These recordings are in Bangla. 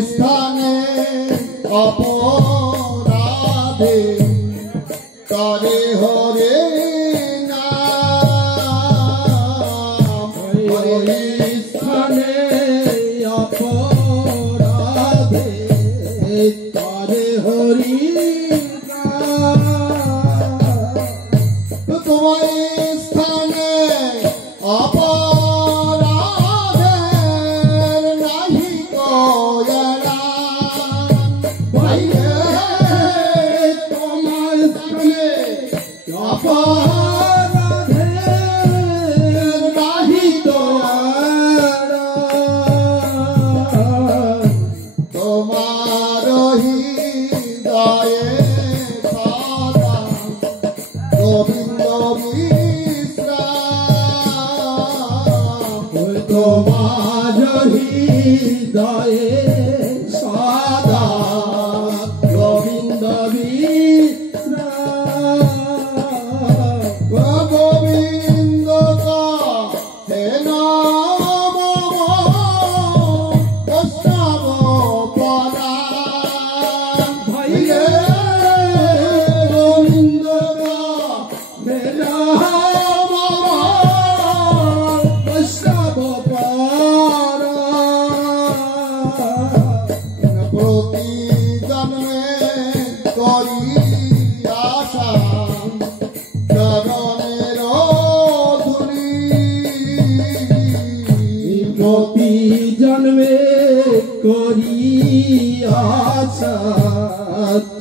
स्थाने তারে হরে নাম ওই স্থানে অপরাধে তারে হরি তোমার স্থানে অপরাধের নাহি কয়রা ভাইরে তোমার স্থানে অপরাধের নাহি কয়রা তোমার হৃদয়ে সদা গোবিন্দ তোমার হৃদয়ে সদা গোবিন্দ বিশ্রাম গোবিন্দ হে নাম বৈষ্ণব পরাণ ভাইরে গোবিন্দ হে নাম বৈষ্ণব প্রতি জন্মে করি আশা চরণের ধুলি প্রতি জন্মে করি আশা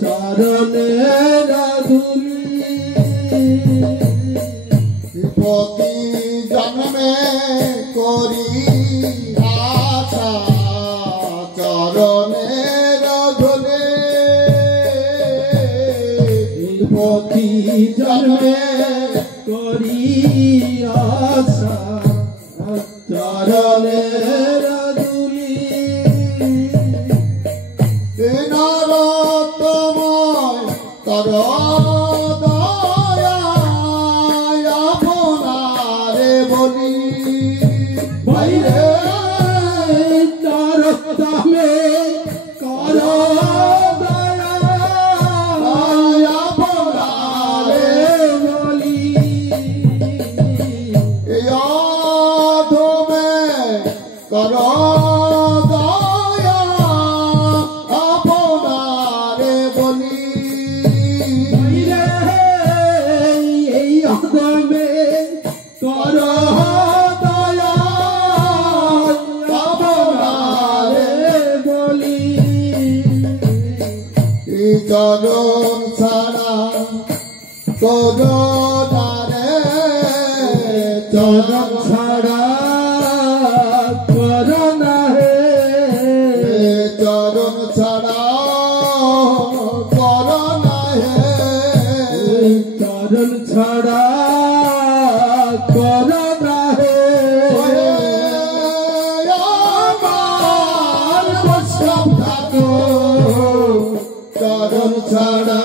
চরণের ধুলি প্রতি জন্মে করি আশা চরণের ধুলি প্রতি জন্মে করি আশা চরণের ধুলি নরতময় তর দয়ায় আপনারে বলি ভাইরে নরতমে কর দয়ায় আপনারে বলি অধমে কর দয়া আপনারে বলি এই অধমে কর দয়া আপনারে বলি চরণ ছাড়া করোনারে চরণ ছাড়া করোনা হে চরণ ছাড়া করোনা হে চরণ ছাড়া করোনা হে আমার বৈষ্ণব ঠাকুর চরণ ছাড়া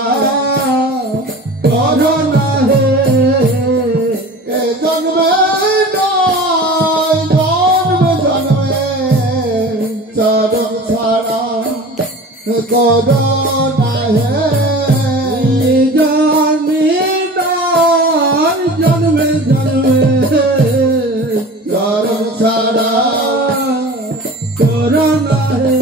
করোনা হে জন্মে নয় জন্মে চরণ ছাড়া করোনা হে জন্মে জন্মে চরণ ছাড়া করোনা হে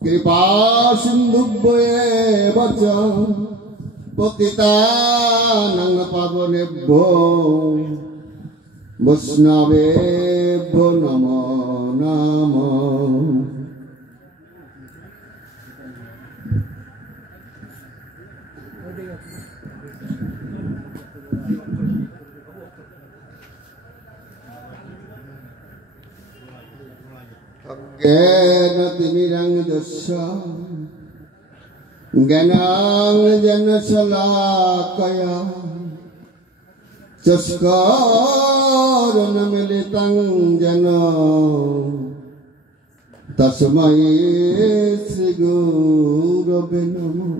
कृपा सिंधुभ्येव च পতিতানাং পাবনেভ্যো বৈষ্ণবেভ্যো নমো নমঃ। অজ্ঞান তিমিরাঙ্গস্য জ্ঞানাঞ্জন শলাকয়া চস্করুন্মীলিতং যেন তস্मै শ্রীগুরবে নমঃ।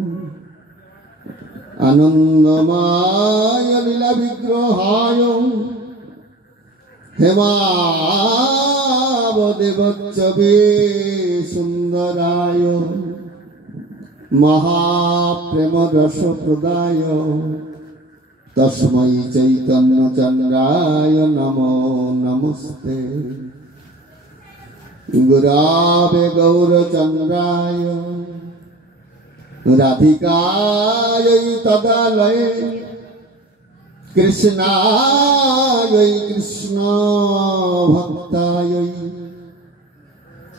আনন্দময় লীলা বিগ্রহায় হেমাবদেবচ্ছবে সুন্দরায় মহাপ্রেম রস প্রদায় তস্मै চৈতন্য চন্দ্রায় নমো নমস্তে। গুরাবে গৌরচন্দ্রায় রাধিকায় তদালয়ে কৃষ্ণায় কৃষ্ণ ভক্তায়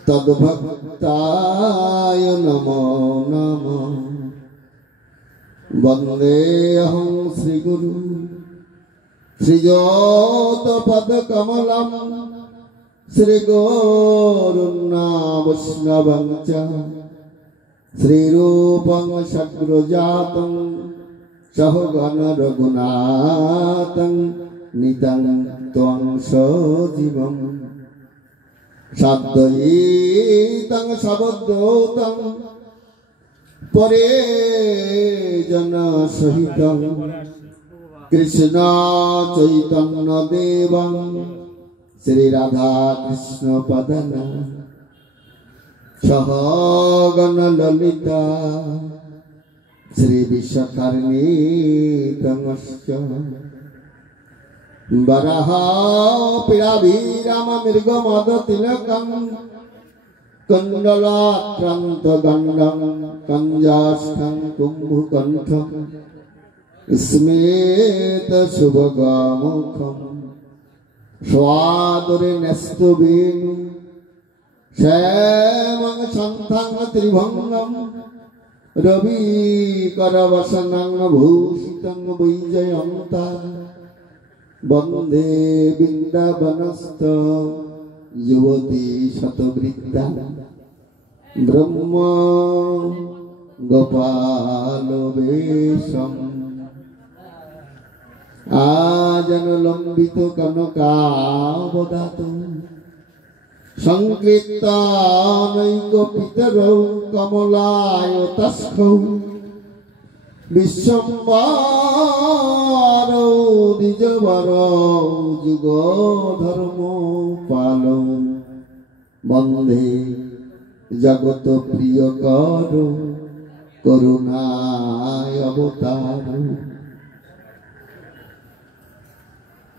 তদ্ভক্তায় নমো নমঃ। বন্দেহং শ্রীগুরু শ্রীযতপদকমলম শ্রীগুরুন্না বৈষ্ণবং চ শ্রীরূপং সগ্রজাতং সহগণ রঘুনাথং নিতং ত্বং সজীবং সাদ্বৈতং সবদ্ভূতং পরে জন সহিতং কৃষ্ণ চৈতন্য দেবং শ্রী রাধা কৃষ্ণ পদন সহগণ ললিতা শ্রী বিশ্বকর্ণীতমশ্চ বরহ পিরাভিরাম মৃগমদ তিলকং কুণ্ডলাক্রান্ত গণ্ডং কঞ্জাস্থং কুম্ভকণ্ঠং স্মেত শুভগামুখং স্বাদরে ন্যস্ত বেণু শ্যামং সন্থাং ত্রিভঙ্গম রবি করবসনং ভূষিতং বৈজয়ন্তা বন্দে বৃন্দাবনস্থ যুবতী শতবৃদ্ধা ব্রহ্ম গোপাল বেশম আজনলম্বিত কনকাবদাত সংকীর্তনৈক পিতরৌ কমলায়তস্কৌ বিশ্বম্বরৌ দ্বিজবরৌ যুগধর্ম পালৌ বন্দে জগত প্রিয় কর করুণায় অবতার।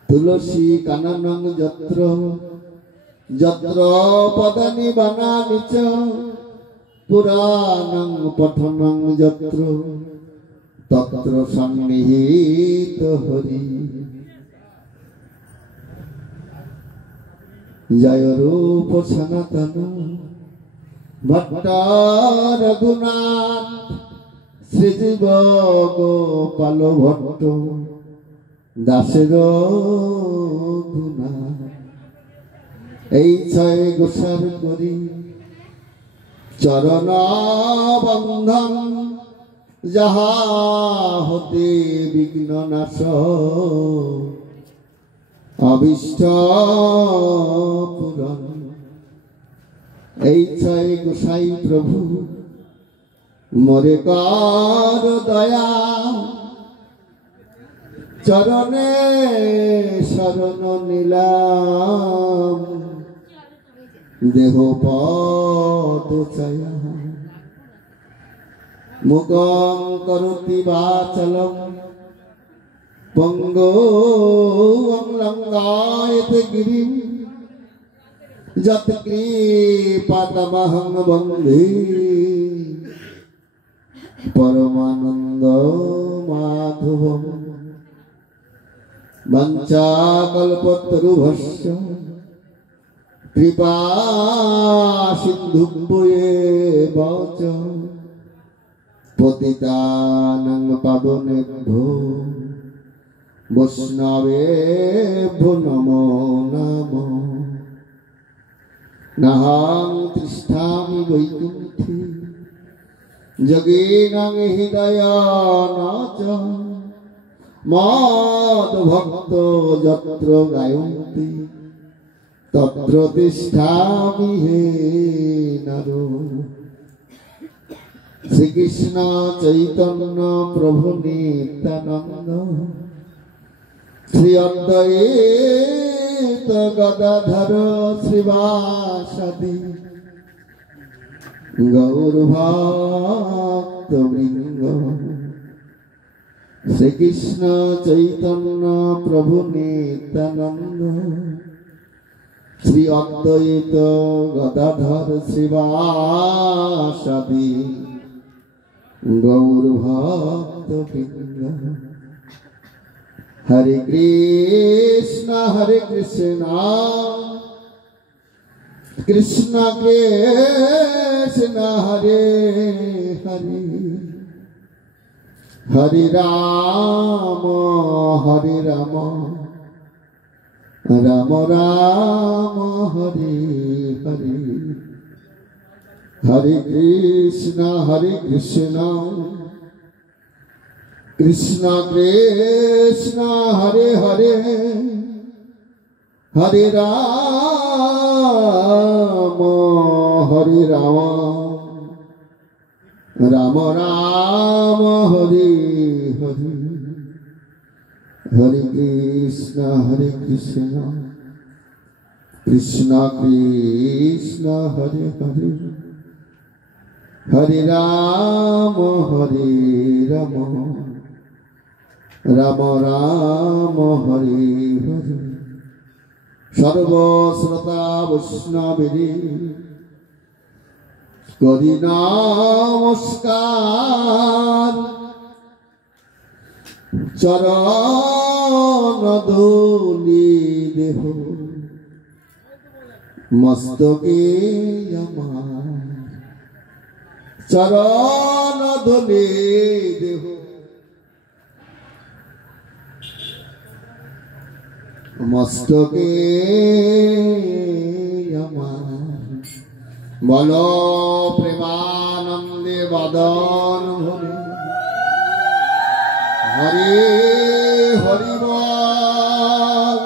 তুলসী কাননং যত্র যত্র পদানি বানানি চ পুরাণং পঠনং যত্র তত্র সন্নিহিত হরি। জয় রূপ সনাতন ভট্ট রঘুনাথ শ্রীজীব গোপাল ভট্ট দাসের গুণাথ। এই ছয় গোসার করি চরণ বন্ধন যাহা হতে বিঘ্ন নাশ অবিষ্ট পূরণ। এই ছয় গোসাই প্রভু মোরে কর দয়া চরণে শরণ নিলাম দেহ পদ ছায়া। মুখং করোতি বাচলং পঙ্গং লঙ্ঘয়তে গিরিম যৎকৃপাতমহং বন্দে परमानंद माधव वंचाकल्पतरुभ्यश्च कृपा सिन्धुभ्येव च पतितानां पावनेभ्यो वैष्णवेभ्यो नमो नमः। नाहं तिष्ठामि वैकुण्ठे जगेनां हृदयान च मद्भक्तो यत्र गायन्ति तत्र तिष्ठामि हे नरो। श्री कृष्ण चैतन्य प्रभु नित्यानंद श्री अद्वैत गदाधर श्रीवासदि गौरभक्तवृंद। श्री कृष्ण चैतन्य प्रभु नित्यानंद श्री अद्वैत गदाधर श्रीवासदि गौरभक्तवृंद। हरे कृष्ण कृष्ण कृष्ण हरे हरे हरे राम राम राम हरे हरे। हरे कृष्ण कृष्ण कृष्ण हरे हरे हरे राम राम राम हरे हरे। हरे कृष्ण कृष्ण कृष्ण हरे हरे हरे राम राम राम हरे हरे। सर्वश्रोता वैष्णवेरे करि नमस्कार चरण धूलि देह मस्तके আমার चरण धूलि देह मस्तके আমার बोलो प्रेमानंदे बदन भरे हरे हरि बोल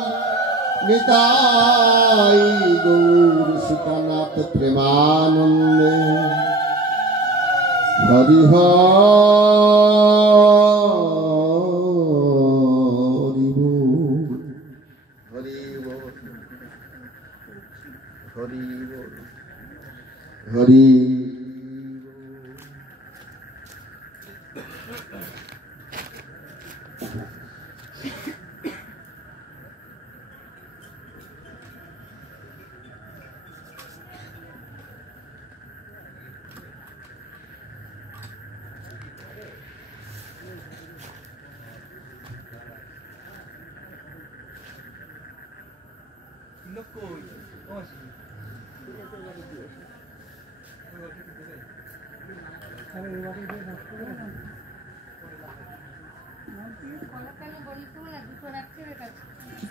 निताई गौर सीतानाथ प्रेमानंदे हरि हरि बोल हरि बोल हरि बोल हरि।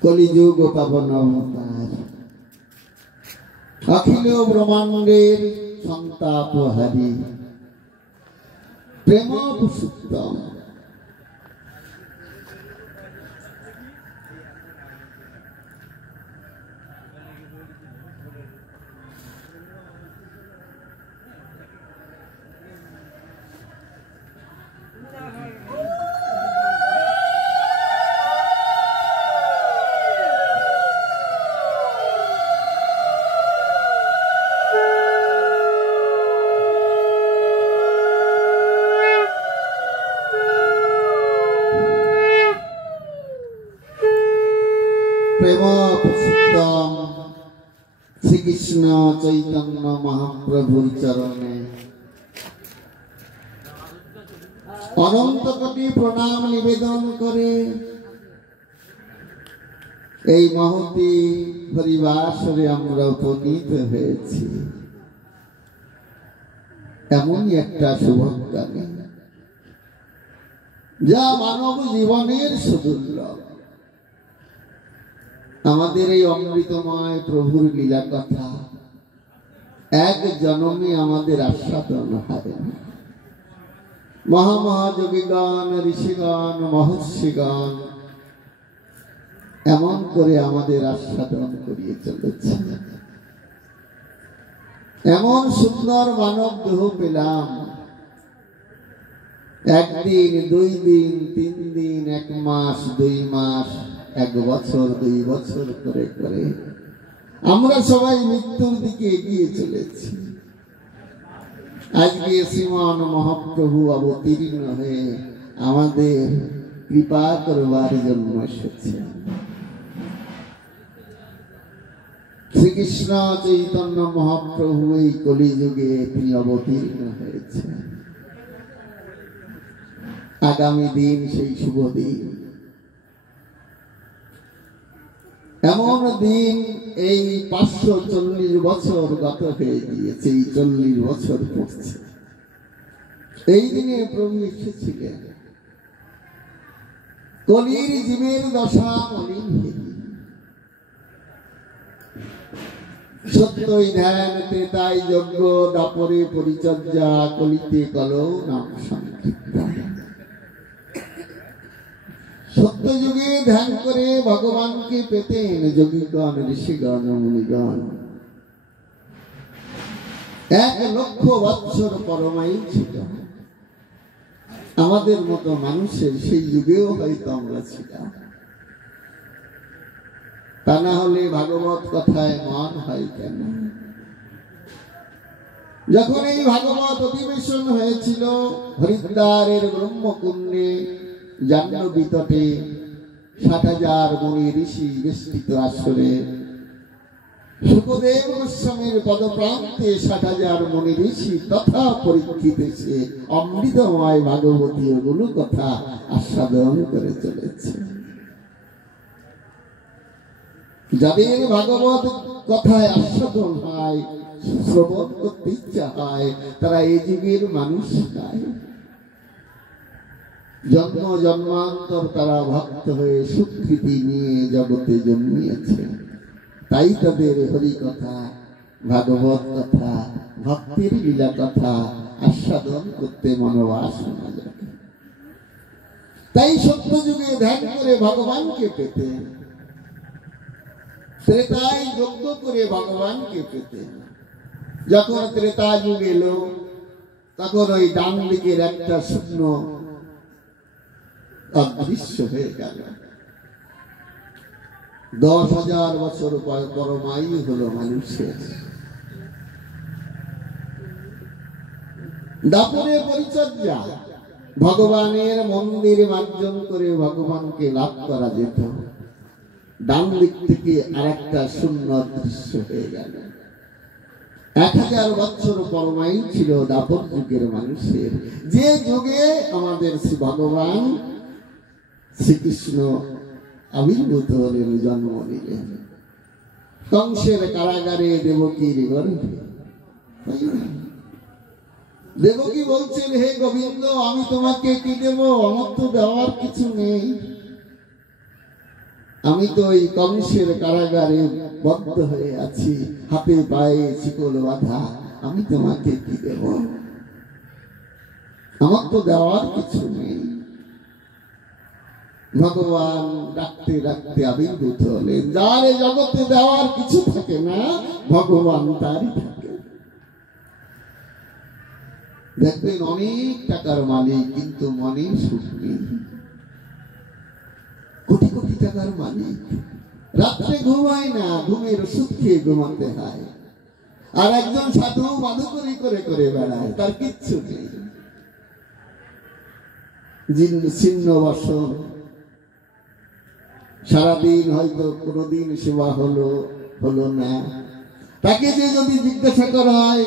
कलिजुग पावन अवतार अखिल ब्रह्मांडेर संतापहारी प्रेम पुरुषोत्तम प्रेम पुरुषोत्तम श्री कृष्ण चैतन्य महाप्रभुर चरणे অনন্ত কোটি প্রণাম নিবেদন করে এই মহতি হরিবাসরে আমরা উপনীত হয়েছি। এমনই একটা শুভকামী যা মানব জীবনের সুদুর্লভ। আমাদের এই অমৃতময় প্রভুর লীলা কথা এক জন্মে আমাদের আস্বাদন হয় না। মহামহাযোগীগণ, ঋষিগণ, মহর্ষিগণ এমন করে আমাদের আস্বাদন করিয়ে চলেছে। এমন সুন্দর মানব দেহ পেলাম, একদিন, 2 দিন, 3 দিন, 1 মাস, 2 মাস, 1 বছর, 2 বছর করে করে আমরা সবাই মৃত্যুর দিকে এগিয়ে চলেছি। আজকে শ্রীমান মহাপ্রভু অবতীর্ণ হয়ে আমাদের কৃপা করবার জন্য এসেছে। শ্রীকৃষ্ণ চৈতন্য মহাপ্রভু এই কলিযুগে তিনি অবতীর্ণ হয়েছেন। আগামী দিন সেই শুভ দিন, এমন দিন এই 540 বছর গত হয়ে গিয়েছে, এই 40 বছর পড়ছে। এই দিনে প্রভু এসেছিলেন। কলির জীবের দশা মলিন সত্যই ধ্যান, ত্রেতায় যজ্ঞ, দাপরে পরিচর্যা, কলিতে কলৌ নাম সংকীর্তন। সত্য যুগে ধ্যান করে ভগবানকে পেতেন যোগীগণ, ঋষিগণ, মুনিগণ। 1 লক্ষ বৎসর পরমায়ু ছিল। আমাদের মতো মানুষের সেই যুগেও হয়তো আমরা ছিলাম। তা না হলে ভাগবত কথায় মন হয় কেন? যখন এই ভাগবত অধিবেশন হয়েছিল হরিদ্বারের ব্রহ্মকুণ্ডে জাহ্নবী তটে 60,000 মুনি ঋষি বেষ্টিত আসরে, সুখদেব গোস্বামীর পদপ্রান্তে 60,000 মুনি ঋষি তথা পরীক্ষিত এসে অমৃতময় ভাগবতীয় গুলো কথা আস্বাদন করে চলেছে। যাদের ভাগবত কথায় আস্বাদন হয়, শ্রবণ করতে ইচ্ছা হয়, তারা এই যুগের মানুষ নয়। জন্ম জন্মান্তর তারা ভক্ত হয়ে স্বীকৃতি নিয়ে জগতে জন্মিয়েছে। তাই তাদের হরি কথা, ভাগবত কথা, ভক্তির লীলা কথা আস্বাদন করতে মনোবাসনা জাগে। তাই সত্য যুগে ধ্যান করে ভগবানকে পেতেন, ত্রেতায় যজ্ঞ করে ভগবানকে পেতেন। যখন ত্রেতা যুগ এলো, তখন ওই ডান দিকের একটা শূন্য অদৃশ্য হয়ে গেল। 10,000 বছর পরমায়ু হলো মানুষের। দাপরে পরিচর্যা, ভগবানের মন্দির মার্জন করে ভগবানকে লাভ করা যেত। ডান দিক থেকে আরেকটা শূন্য দৃশ্য হয়ে গেল। 1000 বছর পরমায়ু ছিল দাপর যুগের মানুষের, যে যুগে আমাদের শ্রী ভগবান শ্রীকৃষ্ণ আবির্ভূত হলেন, জন্ম নিলেন। কংসের কারাগারে দেবকীর গর্ভে দেবকী বলছেন, হে গোবিন্দ, আমি তোমাকে কি দেব? আমার তো দেওয়ার কিছু নেই। আমি তো এই কংসের কারাগারে বদ্ধ হয়ে আছি, হাতে পায়ে শিকল বাঁধা। আমি তোমাকে কি দেব? আমার তো দেওয়ার কিছু নেই। ভগবান ডাকতে ডাকতে আবির্ভূত হলেন। যার জগতে দেওয়ার কিছু থাকে না, ভগবান তারই থাকে। দেখবেন অনেক টাকার মালিক, কিন্তু মনে সুখ নেই। কোটি কোটি টাকার মালিক, রাত্রে ঘুমায় না, ঘুমের ওষুধ খেয়ে ঘুমাতে হয়। আর একজন সাধু মাধুকরি করে করে বেড়ায়, তার কিচ্ছু নেই। ছিন্ন বসন, সারাদিন হয়তো কোনোদিন সেবা হলো না। তাকে যে যদি জিজ্ঞাসা করা হয়,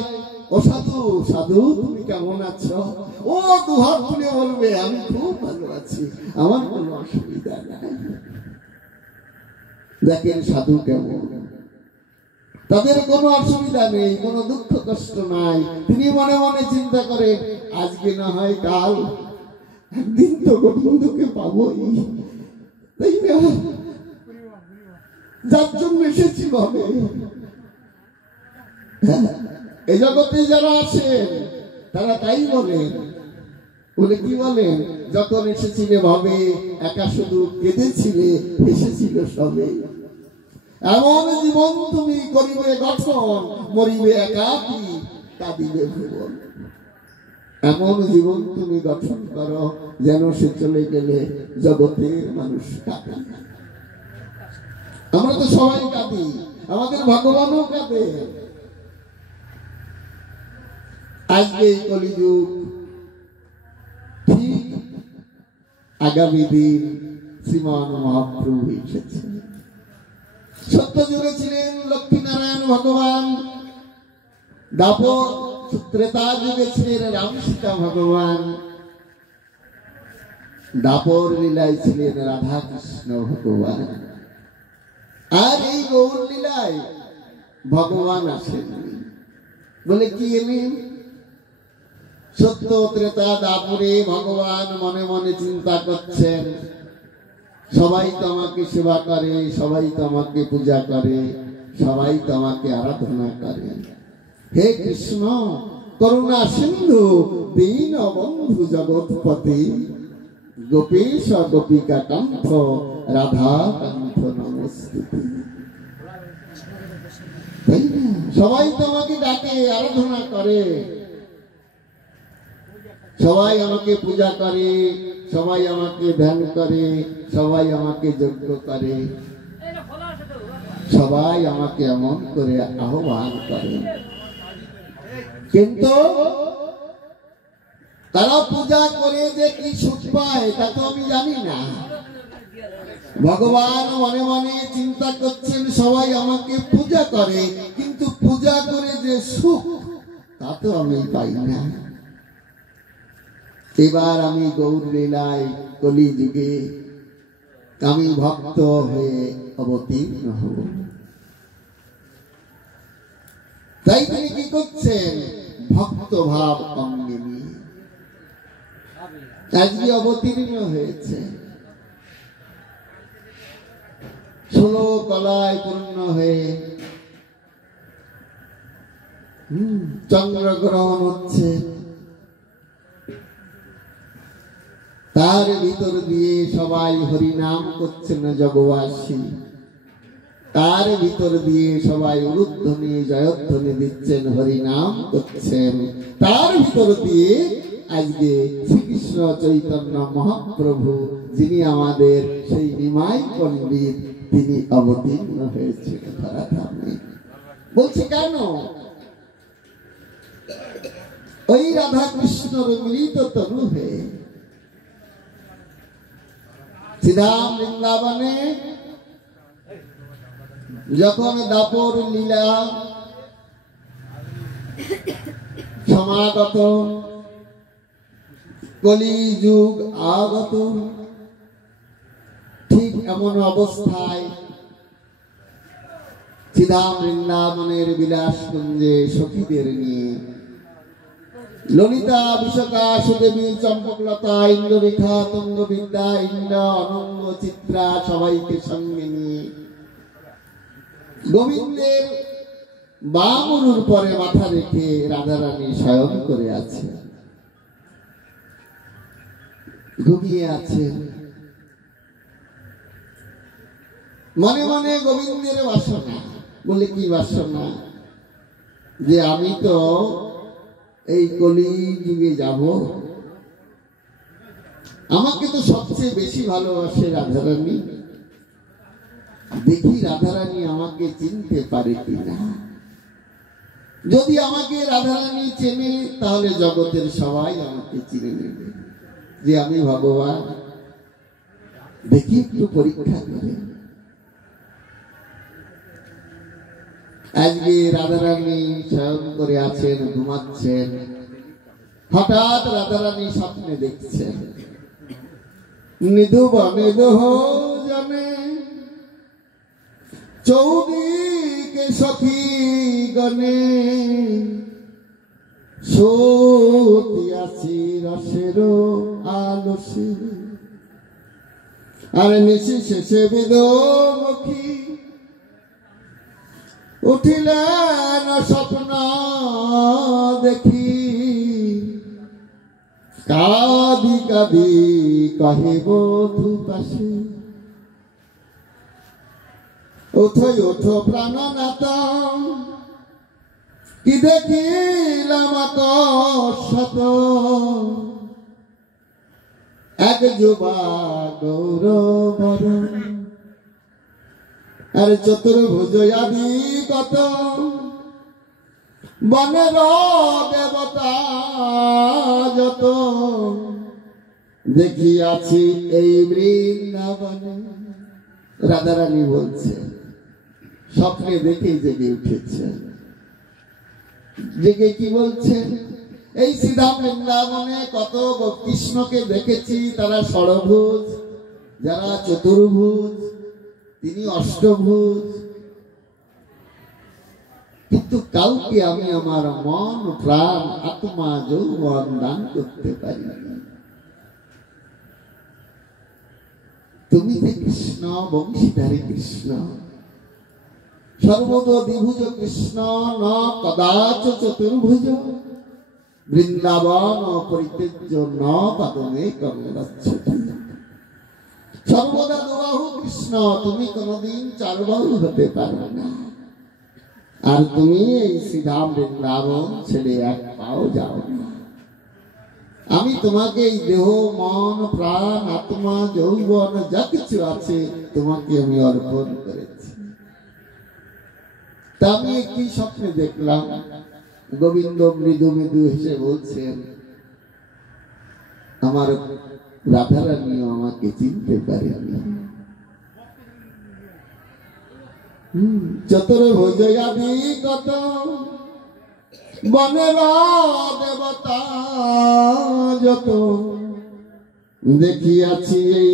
ও সাধু সাধু তুমি কেমন আছো? ও দুহাত তুলে বলবে আমি খুব ভালো আছি, আমার কোনো অসুবিধা নাই। দেখেন সাধু কেমন, তাদের কোনো অসুবিধা নেই, কোনো দুঃখ কষ্ট নাই। তিনি মনে মনে চিন্তা করে আজকে না হয় কাল একদিন তো গোবিন্দকে পাবোই, তাই না? যার জন্য এসেছি ভাবে। এই জগতে যারা আসেন তারা তাই বলেন, বলে কি বলেন, যখন এসেছিলে ভাবে একা শুধু কেঁদেছিলে, এসেছিল সবে। এমন জীবন তুমি করিবে গঠন, মরিবে একাকী কাঁদিবে ভুবন। এমন জীবন তুমি গঠন করো যেন সে চলে গেলে জগতের মানুষ কাঁদে। আমরা তো সবাই কাঁদি, আমাদের ভগবানও কাঁদে। আজকে এই কলিযুগ, ঠিক আগামী দিন শ্রীমান মহাপ্রভু এসেছে। সত্য যুগে ছিলেন লক্ষ্মীনারায়ণ ভগবান, দ্বাপর ত্রেতা যুগে ছিলেন রাম সীতা ভগবান, দ্বাপর লীলায় ছিলেন রাধা কৃষ্ণ ভগবান। আর এই গৌর লীলায় ভগবান আসেননি। বলে কি এলেন? সত্য ত্রেতা দ্বাপরে ভগবান মনে মনে চিন্তা করছেন, সবাই তো আমাকে সেবা করে, সবাই তো আমাকে পূজা করে, সবাই তো আমাকে আরাধনা করে। হে কৃষ্ণ করুণা সিন্ধু দীন বন্ধু জগৎপতি, গোপীশ গোপিকা কণ্ঠ রাধা কণ্ঠ নমস্তুতে। সবাই তো আমাকে ডাকে, আরাধনা করে, সবাই আমাকে পূজা করে, সবাই আমাকে ধ্যান করে, সবাই আমাকে যজ্ঞ করে, সবাই আমাকে এমন করে আহ্বান করে, কিন্তু তারা পূজা করে যে কি সুখ পায় তা তো আমি জানি না। ভগবান মনে মনে চিন্তা করছেন সবাই আমাকে পূজা করে, কিন্তু পূজা করে যে সুখ তা তো আমি পাই না। এবার আমি গৌর লীলায় কলি যুগে আমি ভক্ত হয়ে অবতীর্ণ হব। তাই তিনি কি করছেন? ভক্ত ভাব অঙ্গে নিয়ে আজকে অবতীর্ণ হয়েছে। 16 কলায় পূর্ণ হয়ে চন্দ্রগ্রহণ হচ্ছে, তার ভিতর দিয়ে সবাই হরিনাম করছেন জগবাসী, তার ভিতর দিয়ে সবাই উলুধ্বনি জয়ধ্বনি দিচ্ছেন, হরিনাম করছেন। তার ভিতর দিয়ে আজকে শ্রীকৃষ্ণ চৈতন্য মহাপ্রভু, যিনি আমাদের সেই নিমাই পণ্ডিত, তিনি অবতীর্ণ হয়েছেন ধরাধামে। বলছি কেন? ওই রাধা কৃষ্ণর মিলিত তনু হয়ে শ্রীধাম বৃন্দাবনে যখন দাপর লীলা সমাগত, কলি যুগ আগত, ঠিক এমন অবস্থায় শ্রীধাম বৃন্দাবনের বিলাসকুঞ্জে সখীদের নিয়ে ললিতা, বিশাখা, সুদেবী, চম্পকলতা, ইন্দ্ররেখা, তুঙ্গবিদ্যা, ইন্দ্র, অনঙ্গ, চিত্রা সবাইকে সঙ্গে নিয়ে গোবিন্দের বামুর পরে মাথা রেখে রাধারানী শয়ন করে আছে, ঘুমিয়ে আছে। মনে মনে গোবিন্দের বাসনা। বলে কি বাসনা? যে আমি তো এই কলি যুগে যাব, আমাকে তো সবচেয়ে বেশি ভালোবাসে রাধারানী, দেখি রাধারানী আমাকে চিনতে পারে কিনা। যদি আমাকে রাধারানী চেনে তাহলে জগতের সবাই আমাকে চিনে নেবে যে আমি ভগবান। দেখি একটু পরীক্ষা করে। আজকে একদিকে রাধারানী শয়ন করে আছেন, ঘুমাচ্ছেন। হঠাৎ রাধারানী স্বপ্নে দেখছেন নিধু বনে দোহ জানে চৌদিকে সখী গণে সতিয়াছি রসের আলসে। আর নিশি শেষে বিদমুখী উঠিলেন স্বপ্ন দেখি কাঁদি কাঁদি কহে বধূ পাশে ওঠো ওঠো প্রাণনাথ কি দেখিলাম শত এক যুবা গৌরবর। আর চতুর্ভুজ আদি কত বনের দেবতা যত দেখিয়াছি এই বৃন্দাবনে। রাধারানী বলছে স্বপ্নে দেখে জেগে উঠেছে। জেগে কি বলছে? এই শ্রীধাম বৃন্দাবনে কত কৃষ্ণকে দেখেছি, তারা ষড়ভুজ, যারা চতুর্ভুজ, তিনি অষ্টভুজ, কিন্তু কাউকে আমি আমার মন প্রাণ আত্মা যৌবন দান করতে পারি। তুমি যে কৃষ্ণ, বংশীধারী কৃষ্ণ, সর্বদা দ্বিভুজ কৃষ্ণ, ন কদাচ চতুর্ভুজ, বৃন্দাবন পরিত্যজ্য ন পাদমে কর্মরচ্ছতি। সর্বদা দুবাহু কৃষ্ণ, তুমি কোনদিন চারবাহু হতে পারবে না। আর তুমি এই শ্রীধাম বৃন্দাবন ছেড়ে এক পাও যাও না। আমি তোমাকে এই দেহ, মন, প্রাণ, আত্মা, যৌবন যা কিছু আছে তোমাকে আমি অর্পণ করেছি। তা আমি একটি স্বপ্নে দেখলাম, গোবিন্দ মৃদু মৃদু হেসে বলছেন আমার রাধারানীও আমাকে চিনতে পারেনি। চতুর্ভুজ আদি কত বনের দেবতা যত দেখিয়াছি এই